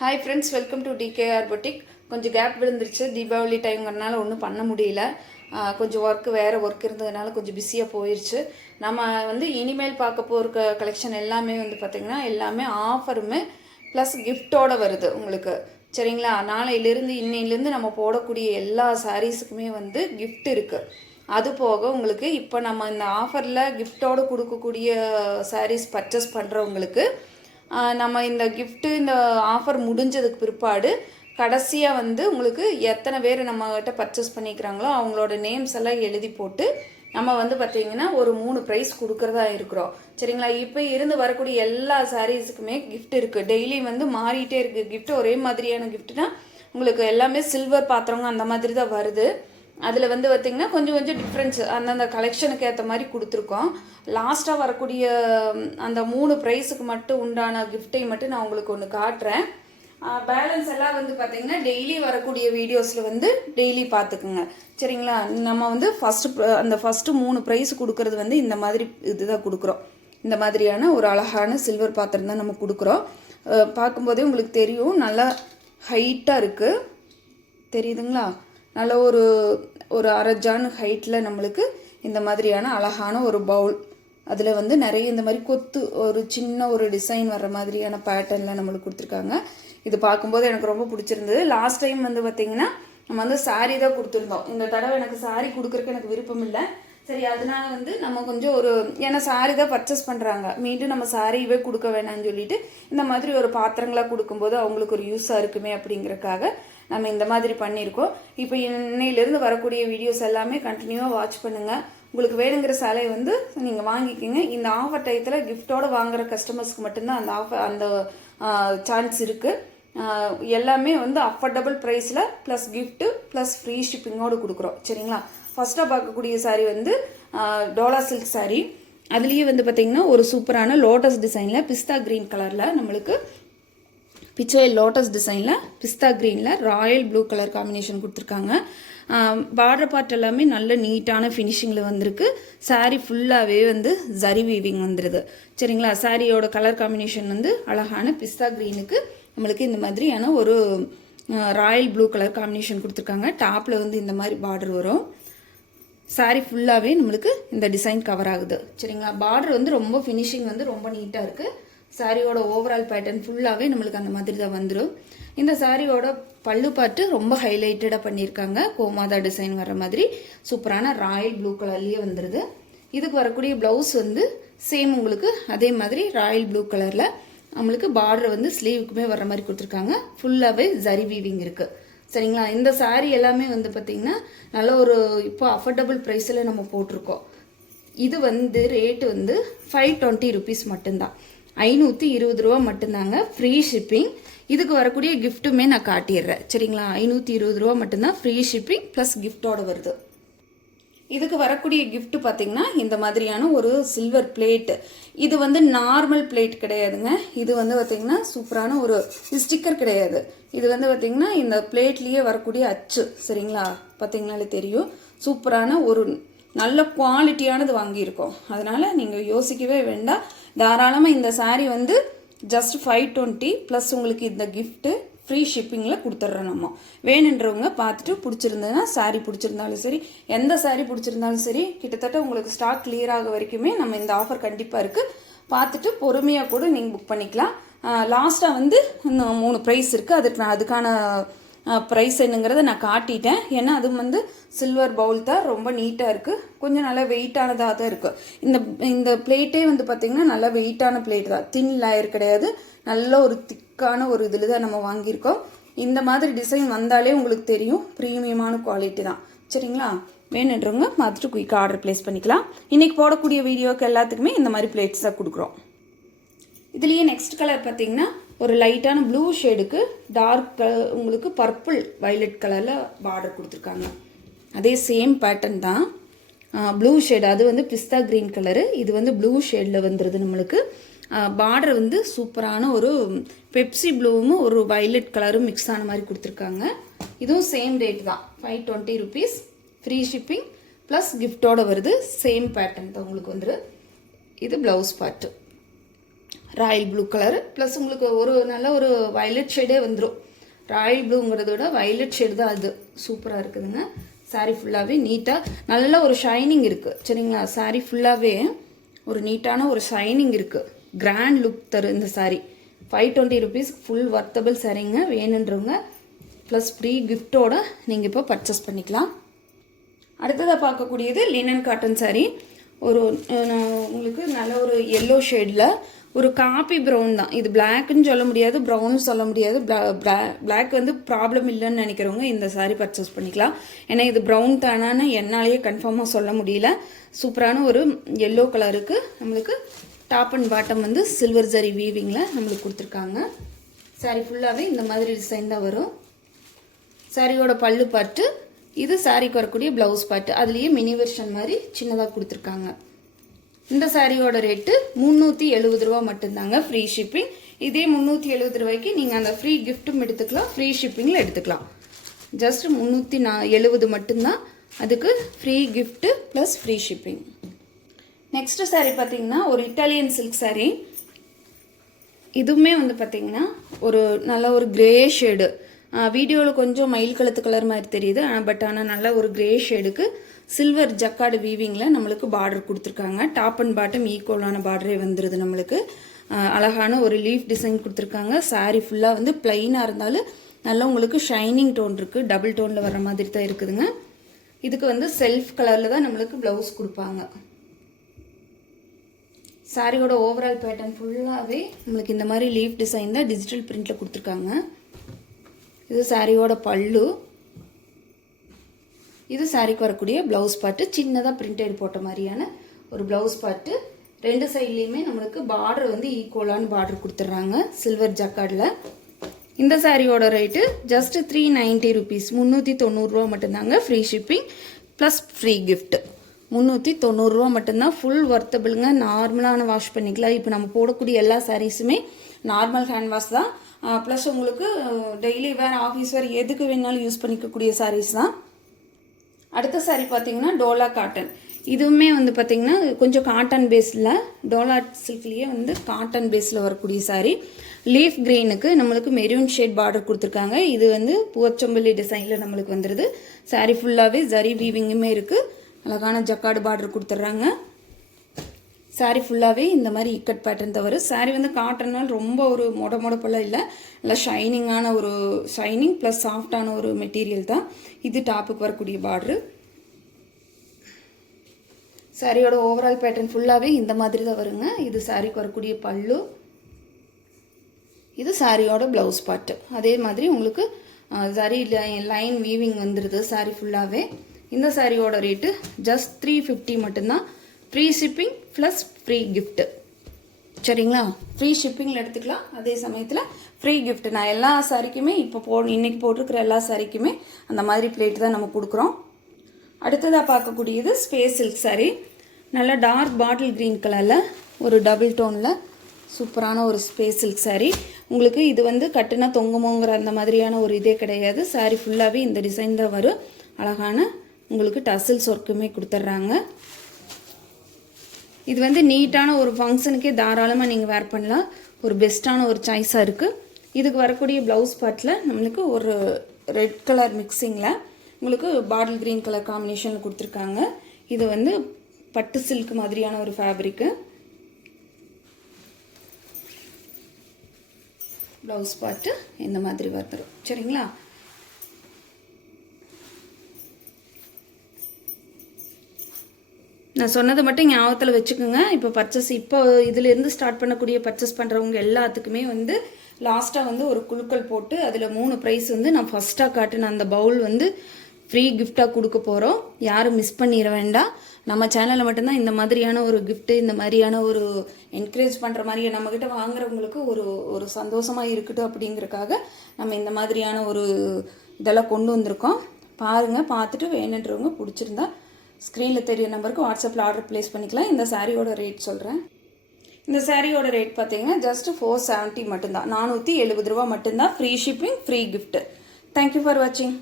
Hi friends, welcome to TKR boutique. கொஞ்சம் gap விழுந்துருச்சு, தீபாவளி டைம்ங்கிறனால ஒன்றும் பண்ண முடியல. கொஞ்சம் வேறு ஒர்க் இருந்ததுனால கொஞ்சம் பிஸியாக போயிடுச்சு. நம்ம இனிமேல் பார்க்க போகிற கலெக்ஷன் எல்லாமே பார்த்திங்கன்னா எல்லாமே ஆஃபருமே ப்ளஸ் கிஃப்டோடு வருது உங்களுக்கு. சரிங்களா? நாளையிலேருந்து இன்னையிலேருந்து நம்ம போடக்கூடிய எல்லா சாரீஸுக்குமே கிஃப்ட் இருக்குது. அது போக உங்களுக்கு இப்போ நம்ம இந்த ஆஃபரில் கிஃப்டோடு கொடுக்கக்கூடிய சாரீஸ் பர்ச்சேஸ் பண்ணுறவங்களுக்கு நம்ம இந்த கிஃப்ட்டு இந்த ஆஃபர் முடிஞ்சதுக்கு பிற்பாடு கடைசியாக உங்களுக்கு எத்தனை பேர் நம்மகிட்ட பர்ச்சேஸ் பண்ணிக்கிறாங்களோ அவங்களோட நேம்ஸ் எல்லாம் எழுதி போட்டு நம்ம பார்த்திங்கன்னா ஒரு 3 ப்ரைஸ் கொடுக்குறதா இருக்கிறோம். சரிங்களா? இப்போ இருந்து வரக்கூடிய எல்லா சாரீஸுக்குமே கிஃப்ட் இருக்குது. டெய்லி மாறிட்டே இருக்குது கிஃப்ட். ஒரே மாதிரியான கிஃப்ட்னா உங்களுக்கு எல்லாமே சில்வர் பாத்திரங்க அந்த மாதிரி தான் வருது. அதில் பார்த்திங்கன்னா கொஞ்சம் கொஞ்சம் டிஃப்ரென்ஸ் அந்தந்த கலெக்ஷனுக்கு ஏற்ற மாதிரி கொடுத்துருக்கோம். லாஸ்ட்டாக வரக்கூடிய அந்த 3 ப்ரைஸுக்கு மட்டும் உண்டான கிஃப்டை மட்டும் நான் உங்களுக்கு ஒன்று காட்டுறேன். பேலன்ஸ் எல்லாம் பார்த்திங்கன்னா டெய்லி வரக்கூடிய வீடியோஸில் டெய்லி பார்த்துக்குங்க. சரிங்களா? நம்ம ஃபஸ்ட்டு 3 ப்ரைஸ் கொடுக்கறது இந்த மாதிரி இதுதான் கொடுக்குறோம். இந்த மாதிரியான ஒரு அழகான சில்வர் பாத்திரம் தான் நம்ம கொடுக்குறோம். பார்க்கும்போதே உங்களுக்கு தெரியும், நல்லா ஹைட்டாக இருக்குது. தெரியுதுங்களா? நல்ல ஒரு அரை ஜான் ஹைட்டில் நம்மளுக்கு இந்த மாதிரியான அழகான ஒரு பவுல். அதில் நிறைய இந்த மாதிரி கொத்து ஒரு சின்ன ஒரு டிசைன் வர்ற மாதிரியான பேட்டர்னில் நம்மளுக்கு கொடுத்துருக்காங்க. இது பார்க்கும்போது எனக்கு ரொம்ப பிடிச்சிருந்தது. லாஸ்ட் டைம் பார்த்திங்கன்னா நம்ம சாரீ தான் கொடுத்துருந்தோம். இந்த தடவை எனக்கு சாரீ கொடுக்குறக்கு எனக்கு விருப்பம் இல்லை. சரி, அதனால நம்ம கொஞ்சம் ஏன்னா சாரீ தான் பர்ச்சேஸ் பண்ணுறாங்க, மீண்டும் நம்ம சாரீவே கொடுக்க வேணாம்னு சொல்லிட்டு இந்த மாதிரி ஒரு பாத்திரங்களாக கொடுக்கும்போது அவங்களுக்கு ஒரு யூஸாக இருக்குமே அப்படிங்கிறக்காக நம்ம இந்த மாதிரி பண்ணியிருக்கோம். இப்போ இன்னையிலேருந்து வரக்கூடிய வீடியோஸ் எல்லாமே கண்டினியூவாக வாட்ச் பண்ணுங்கள். உங்களுக்கு வேணுங்கிற சேலையை நீங்கள் வாங்கிக்கோங்க. இந்த ஆஃபர் டயத்தில் கிஃப்டோடு வாங்குகிற கஸ்டமர்ஸ்க்கு மட்டும்தான் அந்த சான்ஸ் இருக்குது. எல்லாமே அஃபோர்டபுள் ப்ரைஸில் ப்ளஸ் கிஃப்ட்டு ப்ளஸ் ஃப்ரீ ஷிப்பிங்கோடு கொடுக்குறோம். சரிங்களா? ஃபஸ்ட்டாக பார்க்கக்கூடிய சாரீ டோலா சில்க் சாரீ. அதுலேயே பார்த்திங்கன்னா ஒரு சூப்பரான லோட்டஸ் டிசைனில் பிஸ்தா க்ரீன் கலரில் நம்மளுக்கு பிச்சோயில் லோட்டஸ் டிசைனில் பிஸ்தா க்ரீனில் ராயல் ப்ளூ கலர் காம்பினேஷன் கொடுத்துருக்காங்க. பார்டர் பார்ட் எல்லாமே நல்ல நீட்டான ஃபினிஷிங்கில் வந்திருக்கு. சாரீ ஃபுல்லாகவே ஜரி வீவிங் வந்துடுது. சரிங்களா? சாரியோட கலர் காம்பினேஷன் அழகான பிஸ்தா க்ரீனுக்கு நம்மளுக்கு இந்த மாதிரியான ஒரு ராயல் ப்ளூ கலர் காம்பினேஷன் கொடுத்துருக்காங்க. டாப்பில் இந்த மாதிரி பார்டர் வரும். சாரீ ஃபுல்லாகவே நம்மளுக்கு இந்த டிசைன் கவர் ஆகுது. சரிங்களா? பார்டர் ரொம்ப ஃபினிஷிங் ரொம்ப நீட்டாக இருக்குது. சாரியோட ஓவரால் பேட்டர்ன் ஃபுல்லாகவே நம்மளுக்கு அந்த மாதிரி தான் வந்துடும். இந்த சாரியோட பல்லு பாட்டு ரொம்ப ஹைலைட்டடாக பண்ணியிருக்காங்க. கோமாதா டிசைன் வர மாதிரி சூப்பரான ராயல் ப்ளூ கலர்லேயே வந்துடுது. இதுக்கு வரக்கூடிய ப்ளவுஸ் சேம் உங்களுக்கு அதே மாதிரி ராயல் ப்ளூ கலரில் நம்மளுக்கு பார்டர் ஸ்லீவுக்குமே வர மாதிரி கொடுத்துருக்காங்க. ஃபுல்லாகவே ஜரி வீவிங் இருக்குது. சரிங்களா? இந்த சாரீ எல்லாமே பார்த்திங்கன்னா நல்ல ஒரு இப்போ அஃபோர்டபுள் ப்ரைஸில் நம்ம போட்டிருக்கோம். இது ரேட்டு 520 ருபீஸ் மட்டும்தான். 520 ரூபா மட்டும்தாங்க. Free shipping. இதுக்கு வரக்கூடிய கிஃப்ட்டுமே நான் காட்டிடுறேன். சரிங்களா? 520 ரூபா மட்டும்தான் ஃப்ரீ ஷிப்பிங் ப்ளஸ் கிஃப்டோடு வருது. இதுக்கு வரக்கூடிய கிஃப்ட் பார்த்திங்கன்னா இந்த மாதிரியான ஒரு சில்வர் பிளேட்டு. இது நார்மல் பிளேட் கிடையாதுங்க. இது பார்த்திங்கன்னா சூப்பரான ஒரு ஸ்டிக்கர் கிடையாது. இது பார்த்திங்கன்னா இந்த பிளேட்லேயே வரக்கூடிய அச்சு. சரிங்களா? பார்த்திங்கனாலே தெரியும். சூப்பரான ஒரு நல்ல குவாலிட்டியானது வாங்கியிருக்கோம். அதனால் நீங்கள் யோசிக்கவே வேண்டாம். தாராளமாக இந்த சாரீ ஜஸ்ட் 520 ப்ளஸ் உங்களுக்கு இந்த கிஃப்ட்டு ஃப்ரீ ஷிப்பிங்கில் கொடுத்துட்றோம். நம்ம வேணுன்றவங்க பார்த்துட்டு பிடிச்சிருந்ததுன்னா சாரீ பிடிச்சிருந்தாலும் சரி, எந்த சாரீ பிடிச்சிருந்தாலும் சரி, கிட்டத்தட்ட உங்களுக்கு ஸ்டாக் கிளியர் ஆக வரைக்குமே நம்ம இந்த ஆஃபர் கண்டிப்பாக இருக்குது. பார்த்துட்டு பொறுமையாக கூட நீங்கள் புக் பண்ணிக்கலாம். லாஸ்ட்டாக இன்னும் 3 ப்ரைஸ் இருக்குது. அதுக்கான ப்ரைஸ் என்னங்கிறத நான் காட்டிட்டேன். ஏன்னா அது சில்வர் பவுல் தான், ரொம்ப நீட்டாக இருக்குது. கொஞ்சம் நல்லா வெயிட்டானதாக தான் இருக்குது. இந்த பிளேட்டே பார்த்திங்கன்னா நல்லா வெயிட்டான பிளேட் தான். தின் லேயர் கிடையாது. நல்ல ஒரு திக்கான ஒரு இதில் தான் நம்ம வாங்கியிருக்கோம். இந்த மாதிரி டிசைன் வந்தாலே உங்களுக்கு தெரியும், ப்ரீமியமான குவாலிட்டி தான். சரிங்களா? வேணுன்றவங்க பார்த்துட்டு குயிக்காக ஆர்டர் ப்ளேஸ் பண்ணிக்கலாம். இன்றைக்கி போடக்கூடிய வீடியோக்கு எல்லாத்துக்குமே இந்த மாதிரி பிளேட்ஸ் தான் கொடுக்குறோம். இதுலேயே நெக்ஸ்ட் கலர் பார்த்திங்கன்னா ஒரு லைட்டான ப்ளூ ஷேடுக்கு டார்க் உங்களுக்கு பர்பிள் வயலட் கலரில் பார்டர் கொடுத்துருக்காங்க. அதே சேம் பேட்டர்ன் தான். ப்ளூ ஷேடு அது பிஸ்தா க்ரீன் கலரு. இது ப்ளூ ஷேடில் வந்துடுது நம்மளுக்கு. பார்டர் சூப்பரான ஒரு பெப்சி ப்ளூவும் ஒரு வயலட் கலரும் மிக்ஸ் ஆன மாதிரி கொடுத்துருக்காங்க. இதுவும் சேம் ரேட் தான், 520 ருபீஸ். ஃப்ரீ ஷிப்பிங் ப்ளஸ் கிஃப்டோடு வருது. சேம் பேட்டர்ன் தான் உங்களுக்கு இது blouse part. Royal blue colour plus உங்களுக்கு ஒரு நல்ல ஒரு வயலட் ஷேடே வந்துடும். ராயல் ப்ளூங்கிறத விட வயலட் ஷேடு தான் அது. சூப்பராக இருக்குதுங்க. சாரீ ஃபுல்லாகவே நீட்டாக நல்ல ஒரு ஷைனிங் இருக்குது. சரிங்களா, சாரீ ஃபுல்லாகவே ஒரு நீட்டான ஒரு ஷைனிங் இருக்குது. கிராண்ட் லுக் தரும் இந்த சாரீ. 520 rupees full வர்த்தபிள் சாரீங்க. வேணுன்றவங்க ப்ளஸ் ஃப்ரீ கிஃப்டோட நீங்கள் இப்போ பர்ச்சேஸ் பண்ணிக்கலாம். அடுத்ததாக பார்க்கக்கூடியது லினன் காட்டன் சாரீ. ஒரு உங்களுக்கு நல்ல ஒரு எல்லோ ஷேடில் ஒரு காப்பி ப்ரௌன் தான். இது பிளாக்னு சொல்ல முடியாது, ப்ரௌன்னு சொல்ல முடியாது. பிளாக் வந்து ப்ராப்ளம் இல்லைன்னு நினைக்கிறவங்க இந்த சாரீ பர்ச்சேஸ் பண்ணிக்கலாம். ஏன்னா இது ப்ரௌன் தானான்னு என்னாலேயே கன்ஃபார்மாக சொல்ல முடியல. சூப்பரான ஒரு எல்லோ கலருக்கு நம்மளுக்கு டாப் அண்ட் பாட்டம் வந்து சில்வர் ஜரி வீவிங்கில் நம்மளுக்கு கொடுத்துருக்காங்க. சாரீ ஃபுல்லாகவே இந்த மாதிரி டிசைன் தான் வரும். சாரியோட பல்லு பாட்டு, இது சாரீக்கு வரக்கூடிய ப்ளவுஸ் பாட்டு. அதுலேயே மினி வெர்ஷன் மாதிரி சின்னதாக கொடுத்துருக்காங்க. இந்த சாரியோட ரேட்டு 370 ரூபா மட்டும்தாங்க, ஃப்ரீ ஷிப்பிங். இதே 370 ரூபாய்க்கு நீங்கள் அந்த ஃப்ரீ கிஃப்ட்டும் எடுத்துக்கலாம், ஃப்ரீ ஷிப்பிங்கில் எடுத்துக்கலாம். ஜஸ்ட் 370 மட்டும்தான். அதுக்கு free gift plus free shipping. Next sari பார்த்தீங்கன்னா ஒரு இட்டாலியன் சில்க் சாரீ. இதுவுமே வந்து பார்த்தீங்கன்னா ஒரு நல்ல ஒரு கிரே ஷேடு. வீடியோவில் கொஞ்சம் மயில் கழுத்து கலர் மாதிரி தெரியுது, ஆனால் நல்ல ஒரு கிரே ஷேடுக்கு சில்வர் ஜக்கார்டு வீவிங்கில் நம்மளுக்கு பார்டர் கொடுத்துருக்காங்க. டாப் அண்ட் பாட்டம் ஈக்குவலான பார்டரே வந்துடுது நம்மளுக்கு. அழகான ஒரு லீஃப் டிசைன் கொடுத்துருக்காங்க. சாரீ ஃபுல்லாக வந்து பிளைனாக இருந்தாலும் நல்லா உங்களுக்கு ஷைனிங் டோன் இருக்குது. டபுள் டோனில் வர மாதிரி தான் இருக்குதுங்க. இதுக்கு வந்து செல்ஃப் கலரில் தான் நம்மளுக்கு ப்ளவுஸ் கொடுப்பாங்க. சாரியோட ஓவரால் பேட்டர்ன் ஃபுல்லாகவே நம்மளுக்கு இந்த மாதிரி லீஃப் டிசைன் தான் டிஜிட்டல் பிரிண்டில் கொடுத்துருக்காங்க. இது சாரியோட பல்லு. இது சாரிக்கு வரக்கூடிய ப்ளவுஸ் பாட்டு. சின்னதாக பிரிண்டட் போட்ட மாதிரியான ஒரு ப்ளவுஸ் பாட்டு. ரெண்டு சைட்லேயுமே நம்மளுக்கு பார்டர் வந்து ஈக்குவலான பார்டர் கொடுத்துட்றாங்க சில்வர் ஜக்கார்டில். இந்த சாரியோட ரேட்டு ஜஸ்ட் 390 rupees, 390 ரூபா மட்டும்தாங்க, free shipping plus free gift. 390 ரூபா மட்டும்தான், ஃபுல் ஒர்த்தபிளுங்க. நார்மலான வாஷ் பண்ணிக்கலாம். இப்போ நம்ம போடக்கூடிய எல்லா சாரீஸுமே நார்மல் ஹேண்ட் வாஷ் தான். ப்ளஸ் உங்களுக்கு டெய்லி வேர், ஆஃபீஸ் வேர் எதுக்கு வேணாலும் யூஸ் பண்ணிக்கக்கூடிய சாரீஸ் தான். அடுத்த சாரீ பார்த்தீங்கன்னா டோலா காட்டன். இதுவுமே வந்து பார்த்திங்கன்னா கொஞ்சம் காட்டன் பேஸில், டோலா சில்க்லேயே வந்து காட்டன் பேஸில் வரக்கூடிய சாரீ. லீஃப் க்ரீனுக்கு நம்மளுக்கு மெரூன் ஷேட் பார்டர் கொடுத்துருக்காங்க. இது வந்து பூச்சம்பள்ளி டிசைனில் நம்மளுக்கு வந்துடுது. சாரீ ஃபுல்லாகவே ஜரி வீவிங்குமே இருக்குது. அழகான ஜக்கார்டு பார்டர் கொடுத்துட்றாங்க. சாரீ ஃபுல்லாகவே இந்த மாதிரி இக்கட் பேட்டர்ன் தவிர சாரீ வந்து காட்டனால் ரொம்ப ஒரு மொடப்பெல்லாம் இல்லை, நல்லா ஷைனிங்கான ஒரு ஷைனிங் ப்ளஸ் சாஃப்டான ஒரு மெட்டீரியல் தான். இது டாப்புக்கு வரக்கூடிய பார்டரு. சாரியோட ஓவரால் பேட்டர்ன் ஃபுல்லாகவே இந்த மாதிரி தான் வருங்க. இது சாரிக்கு வரக்கூடிய பல்லு. இது சாரியோட ப்ளவுஸ் பாட்டு. அதே மாதிரி உங்களுக்கு சரி லைன் வீவிங் வந்துடுது சாரீ ஃபுல்லாகவே. இந்த சாரியோட ரேட்டு ஜஸ்ட் 350 மட்டும்தான், free shipping plus free gift. சரிங்களா, ஃப்ரீ ஷிப்பிங்கில் எடுத்துக்கலாம். அதே சமயத்தில் ஃப்ரீ கிஃப்ட். நான் எல்லா சாரிக்குமே இப்போ இன்றைக்கி போட்டிருக்கிற எல்லா சாரிக்குமே அந்த மாதிரி பிளேட் தான் நம்ம கொடுக்குறோம். அடுத்ததாக பார்க்கக்கூடியது ஸ்பேஸ் சில்க் சாரீ. நல்லா டார்க் பாட்டில் க்ரீன் கலரில் ஒரு டபுள் டோனில் சூப்பரான ஒரு ஸ்பேஸ் சில்க் சாரீ. உங்களுக்கு இது வந்து கட்டுனா தொங்குமோங்கிற அந்த மாதிரியான ஒரு இதே கிடையாது. சாரீ ஃபுல்லாகவே இந்த டிசைன் தான் வரும். அழகான உங்களுக்கு டசில்ஸ் ஒர்க்குமே கொடுத்துட்றாங்க. இது வந்து நீட்டான ஒரு ஃபங்க்ஷனுக்கே தாராளமாக நீங்கள் வேர் பண்ணலாம். ஒரு பெஸ்ட்டான ஒரு சாய்ஸாக இருக்குது. இதுக்கு வரக்கூடிய ப்ளவுஸ் பார்ட்டில் நம்மளுக்கு ஒரு ரெட் கலர் மிக்சிங்கில் உங்களுக்கு பாட்டில் க்ரீன் கலர் காம்பினேஷனில் கொடுத்துருக்காங்க. இது வந்து பட்டு சில்க் மாதிரியான ஒரு ஃபேப்ரிக்கு. ப்ளவுஸ் பார்ட்டு இந்த மாதிரி வந்துடும். சரிங்களா, நான் சொன்னதை மட்டும் ஞாபகத்தில் வச்சுக்கோங்க. இப்போ இதிலேருந்து ஸ்டார்ட் பண்ணக்கூடிய பர்ச்சேஸ் பண்ணுறவங்க எல்லாத்துக்குமே வந்து லாஸ்ட்டாக வந்து ஒரு குழுக்கள் போட்டு அதில் 3 ப்ரைஸ் வந்து நான் ஃபஸ்ட்டாக காட்டின அந்த பவுல் வந்து ஃப்ரீ கிஃப்டாக கொடுக்க போகிறோம். யாரும் மிஸ் பண்ணிட வேண்டாம். நம்ம சேனலில் மட்டும்தான் இந்த மாதிரியான ஒரு கிஃப்ட்டு, இந்த மாதிரியான ஒரு என்கரேஜ் பண்ணுற மாதிரி நம்மக்கிட்ட வாங்குறவங்களுக்கு ஒரு சந்தோஷமாக இருக்கட்டும் அப்படிங்கிறதுக்காக நம்ம இந்த மாதிரியான ஒரு இதெல்லாம் கொண்டு வந்திருக்கோம். பாருங்கள், பார்த்துட்டு வேணுன்றவங்க பிடிச்சிருந்தா ஸ்க்ரீனில் தெரிய நம்பருக்கு வாட்ஸ்அப்பில் ஆர்டர் ப்ளேஸ் பண்ணிக்கலாம். இந்த சாரியோட ரேட் சொல்கிறேன். இந்த சாரியோட ரேட் பார்த்தீங்கன்னா ஜஸ்ட் 470 மட்டும்தான், 470 ரூபா மட்டும்தான், free shipping free gift. Thank you for வாட்சிங்.